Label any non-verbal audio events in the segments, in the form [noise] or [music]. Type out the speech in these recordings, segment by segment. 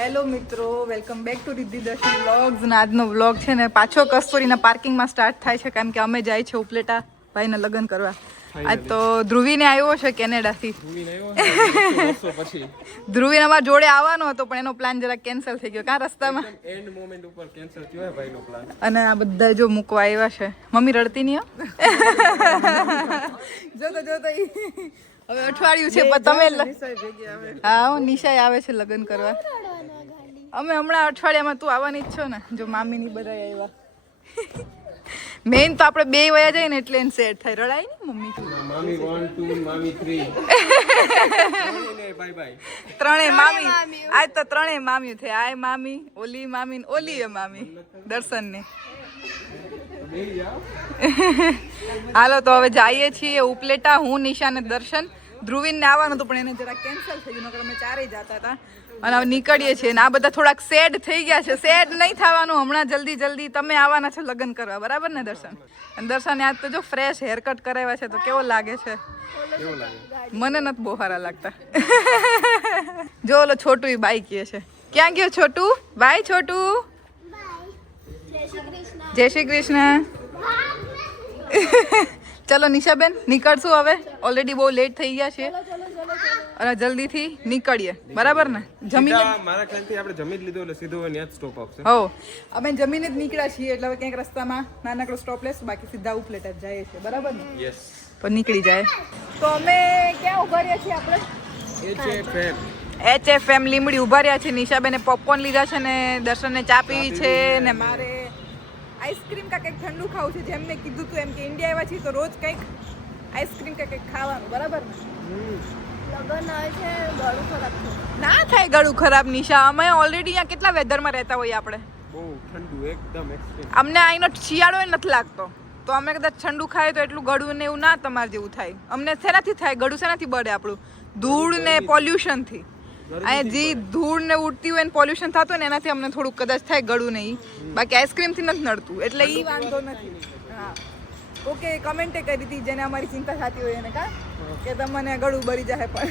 Hello મિત્રો. Welcome back to Riddhi દર્શન vlogs અને આજનો વ્લોગ છે ને પાછો કસ્તુરીના પાર્કિંગમાં સ્ટાર્ટ થાય છે કારણ કે અમે જાય છે ઉપલેટા ભાઈને લગ્ન કરવા. આજ તો ધ્રુવીને આવ્યો છે કેનેડાથી. ધ્રુવીને અમારા જોડે આવવાનો હતો પણ એનો પ્લાન જરા કેન્સલ થઈ ગયો. કાં રસ્તામાં? એન્ડ મોમેન્ટ ઉપર કેન્સલ થયો હે ભાઈનો પ્લાન અને આ બધા જો મૂકવા આવ્યા છે. મમ્મી રડતી નહીં જોતો જોતો. [laughs] હવે અઠવાડિયું છે પણ તમે હા હો, નિશાય આવે છે લગ્ન કરવા. અમે હમણાં અઠવાડિયામાં તું આવવાની જ છો ને જો મામીની બધા આવ્યા મેઇન તો આપણે બે વયા જાય ને એટલે એને સેટ થાય. રડાય ને મમ્મી. મામી 1 2 મામી 3 બાય બાય ત્રણેય મામી. આજ તો ત્રણેય મામી થઈ આય મામી ઓલી મામી ને ઓલી એ મામી. દર્શન ને [laughs] હાલો તો હવે જઈએ છીએ ઉપલેટા. હું નિશા ને દર્શન. ધ્રુવીનને આવવાનું હતું પણ એને જરા કેન્સલ થઈ ગયું. નકર અમે ચારેય જતા હતા. અને હવે નીકળીએ છીએ ને આ બધા થોડાક સેડ થઈ ગયા છે. સેડ નહીં થવાનું હમણાં જલ્દી જલ્દી તમે આવવાના છો લગ્ન કરવા. બરાબર ને દર્શન? અને દર્શન આજ તો જો ફ્રેશ હેરકટ કરાવ્યા છે તો કેવો લાગે છે? મને નથી બહુ સારા લાગતા. [laughs] જો ઓલો છોટું બાઈ કહે છે. ક્યાં ગયો છોટું? બાય છોટું. જય શ્રી કૃષ્ણ. [laughs] ચલો નિશાબેન નીકળશું હવે. ઓલરેડી બહુ લેટ થઈ ગયા છે અને જલ્દીથી નીકળીએ. બરાબર ને? જમીને મારા ખ્યાલથી આપણે જમી જ લીધું એટલે સીધો ત્યાં જ સ્ટોપ આવશે. હો અમે જમીને જ નીકળ્યા છીએ એટલે હવે ક્યાંક રસ્તામાં નાનકડો સ્ટોપ લેશું બાકી સીધા ઉપલેટ જ જઈએ છીએ બરાબર ને? યસ પણ નીકળી જાય. તો અમે ક્યાં ઊભા રહ્યા છીએ આપણે? HFM HFM H F M Limdi ઊભા રહ્યા છે. નિશાબેને પોપકોર્ન લીધા છે ને દર્શનને ચા પીવી છે ને મારે આઈસ્ક્રીમ કા કંઈક ઠંડુ ખાવું છે. જેમ મેં કીધું તું એમ કે ઇન્ડિયા આવ્યા છીએ તો રોજ કંઈક આઈસ્ક્રીમ કા કંઈક ખાવાનું. બરાબર ને? ના થાય ગળું ખરાબ નિશા. અમે ઓલરેડી અહીંયા કેટલા વેધરમાં રહેતા હોઈએ આપણે? બહુ ઠંડુ એકદમ એક્સ્ટ્રીમ અમને અહીંનો શિયાળો નથી લાગતો. તો અમે કદાચ ઠંડુ ખાઈએ તો એટલું ગળું ને એવું ના તમારે જેવું થાય. અમને શેનાથી થાય? ગળું શેનાથી બળે આપણું? ધૂળ ને પોલ્યુશનથી અહીંયા જે ધૂળ ને ઉડતી હોય ને પોલ્યુશન થતું હોય ને એનાથી અમને થોડુંક કદાચ થાય ગળું નહીં બાકી આઈસ્ક્રીમથી નથી નડતું. એટલે એ વાંધો નથી. હા. ઓકે કમેન્ટે કરી હતી જેને અમારી ચિંતા થતી હોય એને કા? કે તમને ગળું બળી જાય પણ.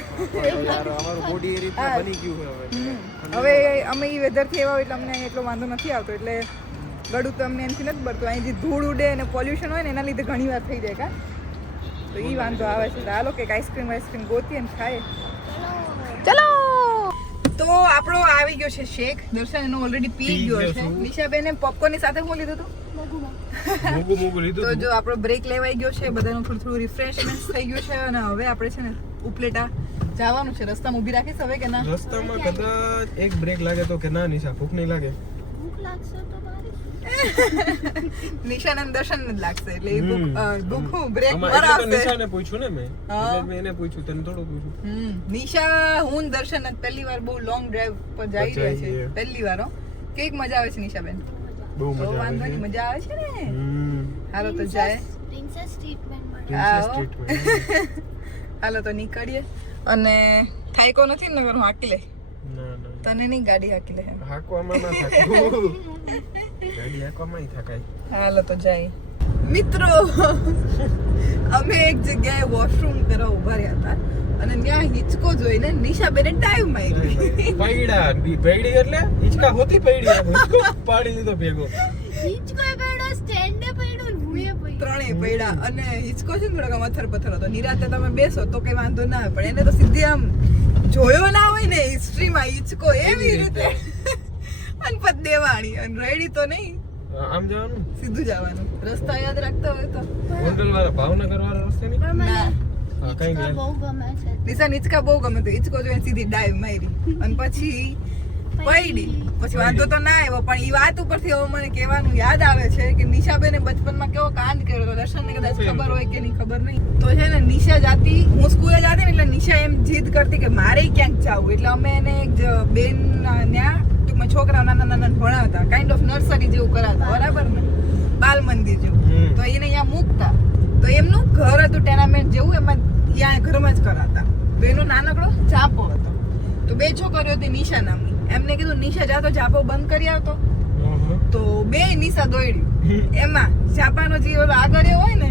અમારું બોડી એ રીતના બની ગયું હવે. હવે અમે એ વેધરથી એવા હોય એટલે અમને એટલો વાંધો નથી આવતો એટલે ગળું તો અમને એનાથી નથી બળતું. અહીં જે ધૂળ ઉડે અને પોલ્યુશન હોય ને એના લીધે ઘણી વાર થઈ જાય કા? તો એ વાંધો આવે છે. તો હાલો કે આઈસ્ક્રીમ વાઈસ્ક્રીમ ગોતીએ ને ખાય ચલો! તો આપણો આવી ગયો છે શેક. દર્શન એનો ઓલરેડી પી ગયો છે. નિશાબેને પોપકોર્નની સાથે હું લીધું હતું? તો જો આપણો બ્રેક લેવાઈ ગયો છે બધાનું થોડું થોડું રિફ્રેશમેન્ટ થઈ ગયું છે અને હવે આપણે છે ને ઉપલેટા જવાનું છે. રસ્તામાં ઊભી રાખીશ હવે કે ના? રસ્તામાં કદાચ એક બ્રેક લાગે તો કે ના નિશા? ભૂખ નહીં લાગે? ભૂખ લાગશે તો [laughs] નિશાનંદ દર્શન જ લાગશે એટલે એ હું બ્રેક મરાવશે નિશાને પૂછ્યું ને મેં. મેં એને પૂછ્યું તને થોડું પૂછ્યું. હમ. નિશા હું દર્શન પહેલી વાર બહુ લોંગ ડ્રાઈવ પર જઈ રહ્યા છે. પહેલી વાર હો. કેવીક મજા આવે છે નિશાબેન? બહુ મજા વાંધો આવે નહીં છે મજા આવે છે ને? હાલો તો જાય. પ્રિન્સેસ ટ્રીટમેન્ટ [laughs] હાલો તો નીકળીએ. અને થાયકો નથી ને નગર હું હાકી લે. ના ના તને નહીં ગાડી હાકી લે. હાંકવામાં ના થાકાય. [laughs] ગાડી હાંકવામાં થાકાય. હાલો તો જાય. મિત્રો અમે એક જગ્યાએ વોશરૂમ કરવા ઊભા રહ્યા હતા અને ત્યાં હિંચકો જોઈને નિશાબેને ડાઈવ મારી પૈડા પૈડી એટલે? હિચકા હોતી પૈડી હિચકો પાડી દીધો ભેગો. હિચકો પડ્યો સ્ટેન્ડ પડ્યો ને હુંએ પડ્યો ત્રણેય પૈડા. અને હિંચકો છે ને થોડોક પથર હતો. નિરાતે તમે બેસો તો કઈ વાંધો ના આવે. પણ એને તો સીધી આમ જોયો ના હોય ને હિસ્ટ્રીમાં હિંચકો એવી રીતે. અને પત દેવાણી. અને રેડી તો નહીં. આમ જવાનું? સીધું જવાનું. રસ્તા યાદ રાખતો હોય તો. હોટલ વાળા ભાવનગર વાળા રસ્તે નહીં ના. કઈ નહીં. બહુ ગમે છે. નિશા હિંચકા બહુ ગમે તો હિંચકો જોઈને સીધી ડાઈવ મારી. અને પછી પડી. પછી વાંધો તો ના આવ્યો પણ એ વાત ઉપરથી હવે મને કહેવાનું યાદ આવે છે કે નિશાબેને બચપનમાં કેવો કાંડ કર્યો હતો. દર્શનને કદાચ ખબર હોય કે નહીં ખબર નહીં. તો છે ને નિશા જાતી હું સ્કૂલે જાતી ને એટલે નિશા એમ જીદ કરતી કે મારે ક્યાંક જવું. એટલે અમે એને એક બેન ટૂંકમાં છોકરા નાના નાના ભણાવતા કાઇન્ડ ઓફ નર્સરી જેવું કરાવતા બરાબર ને? બાલ મંદિર જેવું. તો એને અહીંયા મૂકતા. તો એમનું ઘર હતું ટેનામેન્ટ જેવું એમાં ત્યાં ઘરમાં જ કરાતા તો એનો નાનકડો ચાપો હતો. તો બે છોકરીઓ હતી નિશા નામની. એમને કીધું નિશા જા તો ચાપો બંધ કરી આવતો. તો બે નિશા દોડ્યું એમાં ચાપાનો જે ઓલો આગળ હોય ને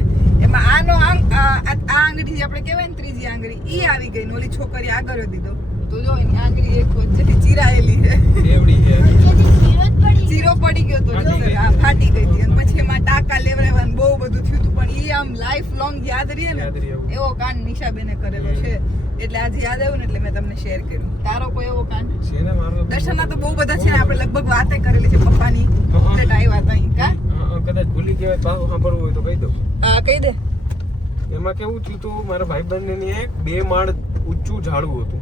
એમાં આનો આ આંગળી જે આપણે કહેવાય ને ત્રીજી આંગળી એ આવી ગઈ ને ઓલી છોકરી આગળ દીધો. તો જો એની આંગળી એક વચ્ચેથી ચીરાયેલી છે. એવડી છે? ચીરો પડી ગયો તો ફાટી ગઈ. હતી. અને પછી એમાં ટાંકા લેવરાવવાનું બહુ બધું થયું હતું. પણ એ આમ લાઈફ લોંગ યાદ રહે ને એવો. કાંડ નિશાબેને કરેલો છે. એટલે આજે યાદ આવ્યું ને એટલે મેં તમને શેર કર્યું. તારો કોઈ એવો કાંડ? છે ને દર્શનના તો બહુ બધા. છે ને આપણે લગભગ વાતે કરેલી છે પપ્પાની. એટલે કદાચ ભૂલી ગયા સાંભળવું હોય તો કહી દો હા કહી દે. એમાં કેવું થયું હતું મારા ભાઈબંધની એક બે માળ ઊંચું ઝાડવું હતું.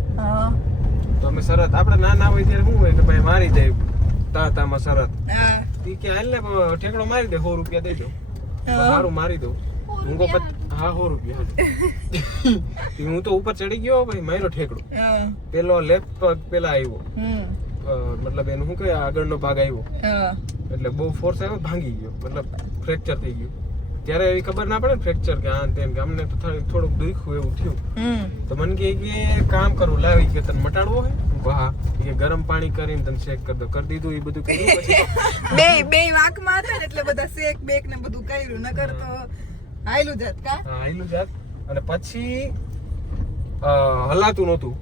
તો અમે શરત આપણે નાના હોય ત્યારે શું હોય કે ભાઈ મારી જાય તા તામાં શરત તી કે હાલ ને ઠેકડો મારી દે સો રૂપિયા દેજો. સારું મારી દઉં. હું કહું હા સો રૂપિયા [laughs] હું તો ઉપર ચડી ગયો ભાઈ મારો ઠેકડો. પેલો લેફ્ટ પગ પેલા આવ્યો મતલબ એનું શું કહેવાય આગળનો ભાગ આવ્યો એટલે બહુ ફોર્સ આવ્યો ભાંગી ગયો. મતલબ ફ્રેક્ચર થઈ ગયું. ત્યારે એવી ખબર ના પડે ફ્રેક્ચર કે આ તેમ કે અમને થોડુંક દુખ્યું એવું થયું. તો મને કહે કે કામ કરું લાવી કે તને મટાડવો હોય હું? કહું હા ઈ કે ગરમ પાણી કરીને તને શેક કરી દો. કરી દીધું એ બધું કર્યું પછી? [laughs] બે બે વાકમાં હતા ને એટલે બધા શેક બેક ને બધું કર્યું. નકર તો આયલું જાત કા? હા આયલું જાત અને પછી હલાતું નહોતું.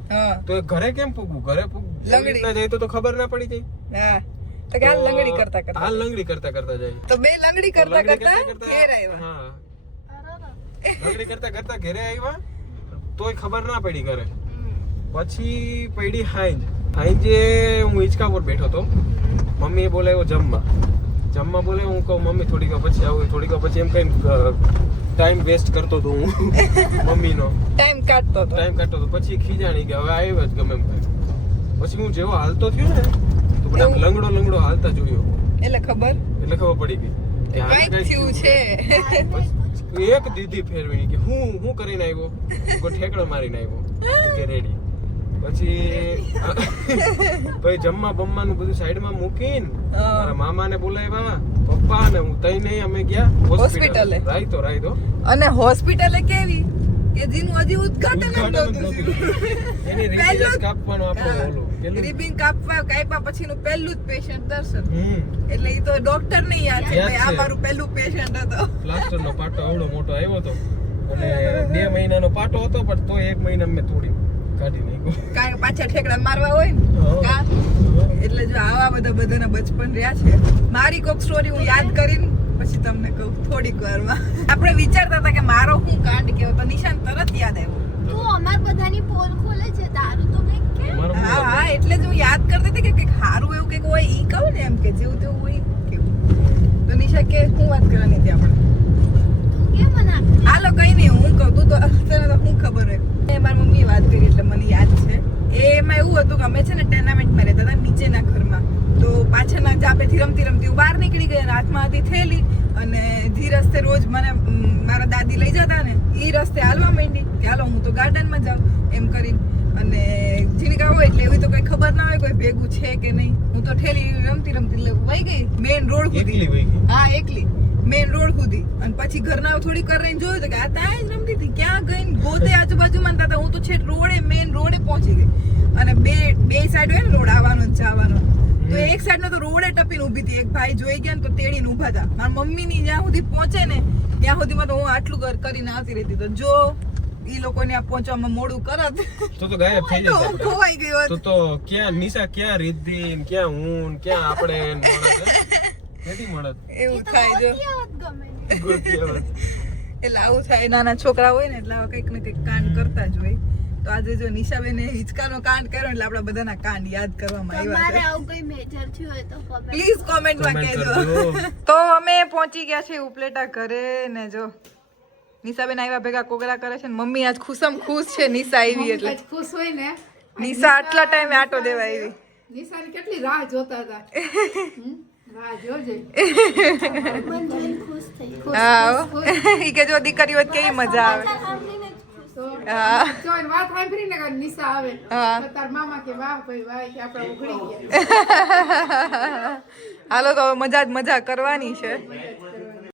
તો એ ઘરે કેમ પૂગવું? ઘરે પૂગ લંગડી. ના જાય તો તો ખબર ના પડી જાય. હા. તો કે આ લંગડી કરતા કરતા. હાલ લંગડી કરતા કરતા જાય. તો બે લંગડી કરતા કરતા ઘેર આવ્યા. હા. લંગડી કરતા કરતા ઘરે આવ્યા તોય ખબર ના પડી ઘરે. પછી પડી હાઈજ. હાંજે હું હિંચકા પર બેઠો હતો. મમ્મીએ બોલાવ્યો જમવા. જમવા બોલે હું કહું મમ્મી થોડીક પછી આવું થોડીક પછી. એમ કઈ ટાઈમ વેસ્ટ કરતો હતો હું [laughs] મમ્મીનો. ટાઈમ કાઢતો હતો. ટાઈમ કાઢતો હતો. પછી ખીજાણી કે હવે આવ્યો જ ગમે એમ. પછી હું જેવો હાલતો થયો ને તો આમ લંગડો લંગડો હાલતા જોયો. એટલે ખબર? એટલે ખબર પડી ગઈ. કે કંઈક થયું છે. એક દીદી ફેરવી કે હું હું કરીને આવ્યો? કો ઠેકડો મારીને આવ્યો. કે રેડી. પછી ભાઈ જમવા બમવાનું બધું સાઈડમાં મૂકીને મારા મામાને બોલાવ્યા. પપ્પા ને હું તઈ નહીં અમે ગયા હોસ્પિટલે. રાઈતો રાઈતો અને હોસ્પિટલે કેવી? કે જેનું હજી ઉદઘાટન જ નહોતું પહેલું- કાપવાનો આપણો રિબિન કાપવા કાપ્યા પછીનું પહેલું જ પેશન્ટ દર્શન. એટલે એ તો ડોક્ટર ને યાદ છે ભાઈ આ મારું પહેલું પેશન્ટ હતો. પ્લાસ્ટર નો પાટો આવડો મોટો આવ્યો હતો અને બે મહિનાનો પાટો હતો પણ તો એક મહિના મેં તોડી કાઢી નાખ્યો. કારણ કે પાછા ઠેકડા મારવા હોય ને એટલે જો આવા બધા બધાના બચપન રહ્યા છે. મારી કોક સ્ટોરી હું યાદ કરીને પછી તમને કહું થોડીક વારમાં. આપણે વિચારતા હતા કે મારો હું કાંડ કેવો તો નિશાન તરત યાદ આવ્યો. તું અમાર બધાની પોલ ખોલે છે તારું તો કંઈક કે. હા હા એટલે જ હું યાદ કરતી હતી કે કંઈક સારું એવું કંઈક હોય ઈ કહું ને એમ કે જેવું તેવું હોય કેવું. તો નિશા કે શું વાત કરવાની હતી આપણે? તું કે મને આપી હાલો કઈ નહીં હું કહું તું તો તને તો શું ખબર હોય. મેં મારી મમ્મી વાત કરી એટલે મને યાદ છે. એમાં એવું હતું કે અમે છે ને ટેનામેન્ટમાં રહેતા હતા નીચેના ઘરમાં. તો પાછળના જાપેથી રમતી રમતી હું બહાર નીકળી ગઈ અને હાથમાં હતી થેલી અને જે રસ્તે રોજ મને મારા દાદી લઈ જતા ને એ રસ્તે હાલવા માંડી કે હાલો હું તો ગાર્ડનમાં જાઉં એમ કરીને. અને જીનિકા હોય એટલે એવી તો કઈ ખબર ના હોય કોઈ ભેગું છે કે નહીં. હું તો ઠેલી રમતી રમતી વહી ગઈ. મેઇન રોડ સુધી. હા એકલી. મેઇન રોડ સુધી. અને પછી ઘરના થોડી કરીને જોયું તો કે આ ત્યાં જ રમતી હતી. ક્યાં ગઈ ગોતે ગોતે આજુબાજુમાં હતા હું તો છે રોડે મેઇન રોડે પહોંચી ગઈ. અને બે બે સાઈડ હોય ને રોડ આવવાનો જવાનો. તો એક સાઈડ નો તો રોડે ટપીને ઊભી હતી. એક ભાઈ જોઈ ગયા ને તો તેડીને ઊભા હતા. મારા મમ્મી ની જ્યાં સુધી પહોંચે ને ત્યાં સુધીમાં તો હું આટલું કર- કરીને આવતી રહેતી. તો જો ઈ લોકોને આ પહોંચવામાં મોડું કરત તો તો ગાયબ થઈ તો ખોવાઈ ગયો તો તો ક્યાં નિશા ક્યાં રિદ્ધિ ક્યાં હું ક્યાં આપણે નથી મળત. એવું થાય જો. એટલે આવું થાય. નાના છોકરા હોય ને એટલે આવા કંઈક ને કંઈક કાન કરતા જ હોય. તો આજે જો નિશાબેને હિચકાનો કાંડ કર્યો એટલે આપણા બધાના કાંડ યાદ કરવામાં આવ્યા છે. આવું કોઈ મેજર થયું હોય તો comment પ્લીઝ કોમેન્ટમાં કહેજો. [laughs] તો અમે પહોંચી ગયા છે ઉપલેટા ઘરે ને જો નિશાબેન આવ્યા ભેગા કોગરા કરે છે ને મમ્મી આજ ખુશમ ખુશ છે નિશા આવી એટલે. આજ ખુશ હોય ને. નિશા આટલા ટાઈમે આટો દેવા આવી. નિશાની કેટલી રાહ જોતા હતા. હમ? રાહ જોજે. મને જોઈને ખુશ થઈ હા ઈ કે જો દીકરી હોત કેવી મજા આવે. સાંભળીને જ ખુશ તો હા. જો એને વાત સાંભળી ને નિશા આવે તાર મામા કે વાહ ભાઈ વાહ કે આપણે ઉઘડી ગયા. હાલો તો મજા જ મજા કરવાની છે.